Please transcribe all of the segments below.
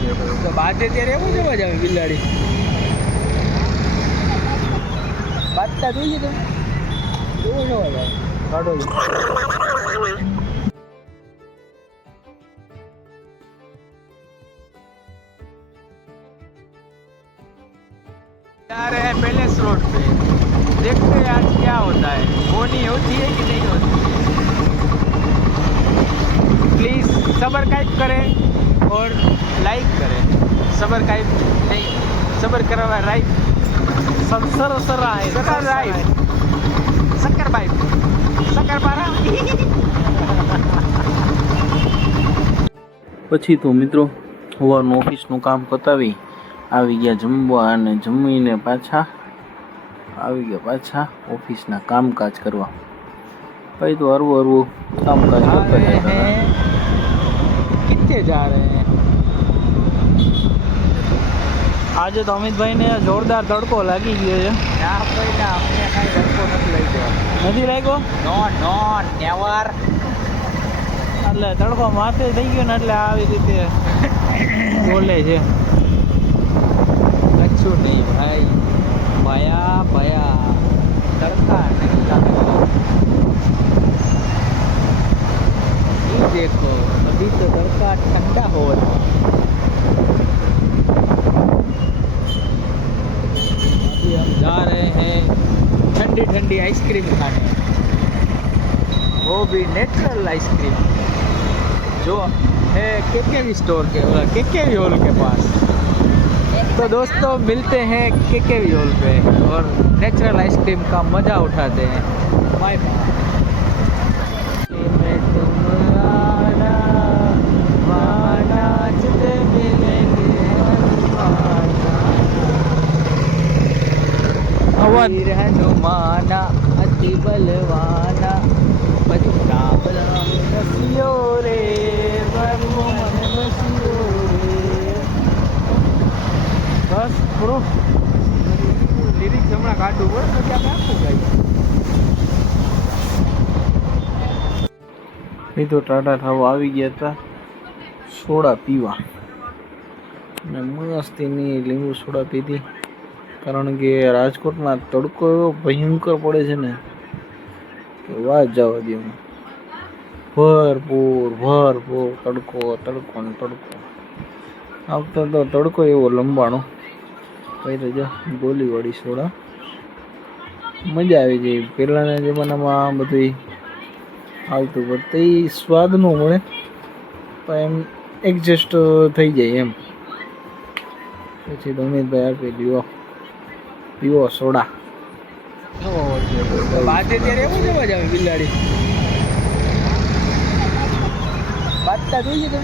તો બાતે ત્યારે એવું જવા જાવ બિલાડી બાતતા જોઈએ તમે એવું જવા જાવ કાઢો जा रहे हैं पैलेस रोड पे देखते हैं आज क्या होता है बोनी होती है कि नहीं होती प्लीज सब्सक्राइब करें और लाइक करें सब्सक्राइब नहीं सबर करवा राइट सर आहे sucker right sucker bike sucker पारा પછી તો મિત્રો સવારનું ઓફિસનું કામ પતાવી આવી ગયા જમવા અને જમીને પાછા આવી ગયા પાછા ઓફિસના કામકાજ કરવા ભાઈ તો હરવું કામકાજ કરતા હતા कितने जा रहे हैं આજે તો અમિતભાઈને જોરદાર તડકો લાગી ગયો છે ના ભાઈ ના અમને કાંઈ તડકો નથી લાગ્યો નથી લાગ્યો નો નેવર એટલે તડકો માથે થઈ ગયો ને એટલે આવી રીતે બોલે છે કચ્છું નહીં ભાઈ ભયા ભયા तड़का नहीं लगा ये देखो अभी तो तड़का ठंडा हो रहा है अभी हम जा रहे हैं ठंडी ठंडी आइसक्रीम खाने वो भी नेचुरल आइसक्रीम जो है केकेवी स्टोर के केकेवी हॉल के पास तो दोस्तों मिलते हैं केकेवी हॉल पे और नेचुरल आइसक्रीम का मज़ा उठाते हैं बाय माना अति बलवाना बसियो रे બસ પૂરું लिरिक्स हमारा काटू पड़े तो क्या मैं आपको गाई એ તો ટાટા થવા આવી ગયા હતા સોડા પીવા અને મસ્તીની લીંબુ સોડા પીધી કારણ કે રાજકોટમાં તડકો એવો ભયંકર પડે છે ને કે વાત જવા દે ભરપૂર તડકો ને તડકો આવતો તો તડકો એવો લંબાણો કઈ તો જો ગોલીવાળી સોડા મજા આવી જાય પહેલાંના જમાનામાં બધું આવતું પણ તે સ્વાદ ન મળે પણ એમ એડજસ્ટ થઈ જાય એમ પછી તો અમિતભાઈ આપી પીવો સોડા બાતે ત્યારે એવું જવા જાવ બિલાડી બાતતા જોઈએ તમે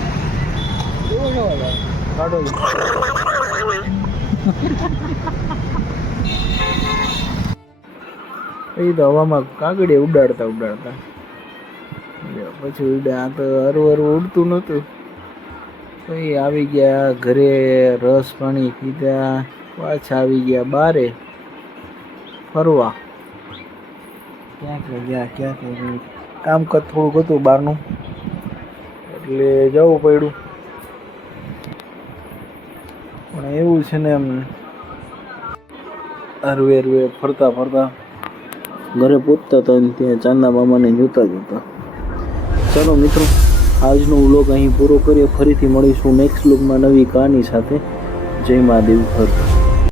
એવું જવા જાવ કાઢો એ તો હવામાં કાગડીએ ઉડાડતા પછી ઉડ્યા તો હરવું ઉડતું નહોતું પછી આવી ગયા ઘરે રસ પાણી પીધા પાછા આવી ગયા બારે ફરવા ક્યાંક કામકાજ થોડુંક હતું બહારનું એટલે જવું પડ્યું પણ એવું છે ને એમ હરવે ફરતા ઘરે પહોંચતા હતા ને ત્યાં ચાંદા મામાને જોતા ચાલો મિત્રો આજનો વ્લોગ અહીં પૂરો કરીએ ફરીથી મળીશું નેક્સ્ટ વ્લોગમાં નવી કહાની સાથે જય મહાદેવ હર